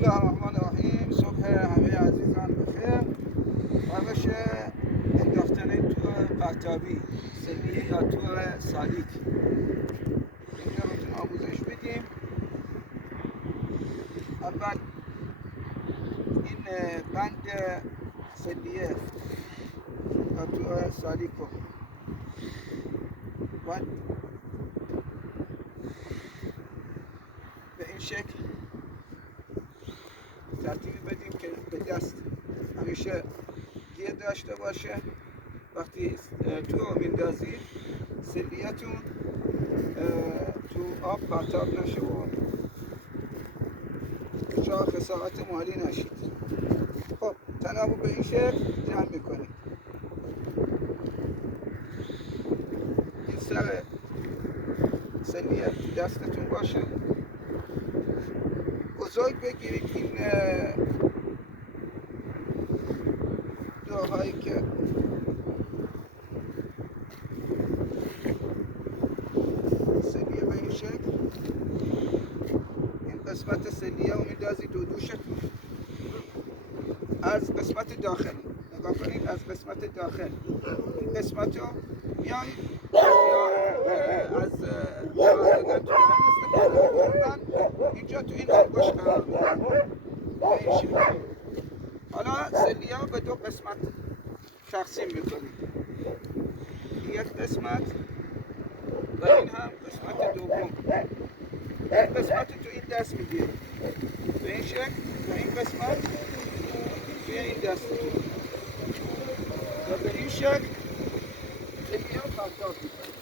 الله الرحمن الرحیم. صبح همه عزیزان بخیر. روش انداختن تور قرطابی سلیه یا تور سالیک این رو بهتون آموزش بدیم. اول این بند سلیه یا تور سالیک رو باید به این شکل ترتیب بدیم که به دست همیشه گیر داشته باشه. وقتی تو رو میندازید سلیتون تو آب پرتاب نشه و دچار خسارت مالی نشید. خب تنابو به این شکل جمع میکنید. این سر سلیه تو دستتون باشه. بزرگ بگیرید این دورهایی که سلیه به این شکل. این قسمت سلیه رو میندازید دو دوشتون از قسمت داخل. نگاه کنید، از قسمت داخل این قسمت رو میایید از رازدن تو دهن استفاده میکنن. اینجا تو این انگوش قرار میدن به این شکل. حالا سلیه رو به دو قسمت تقسیم میکنید. یک قسمت و این هم قسمت دوم. این قسمت تو این دست میگیرید به این شکل و این قسمت توی این دستتون و به این شکل سلیه رو پرتاب میکنید.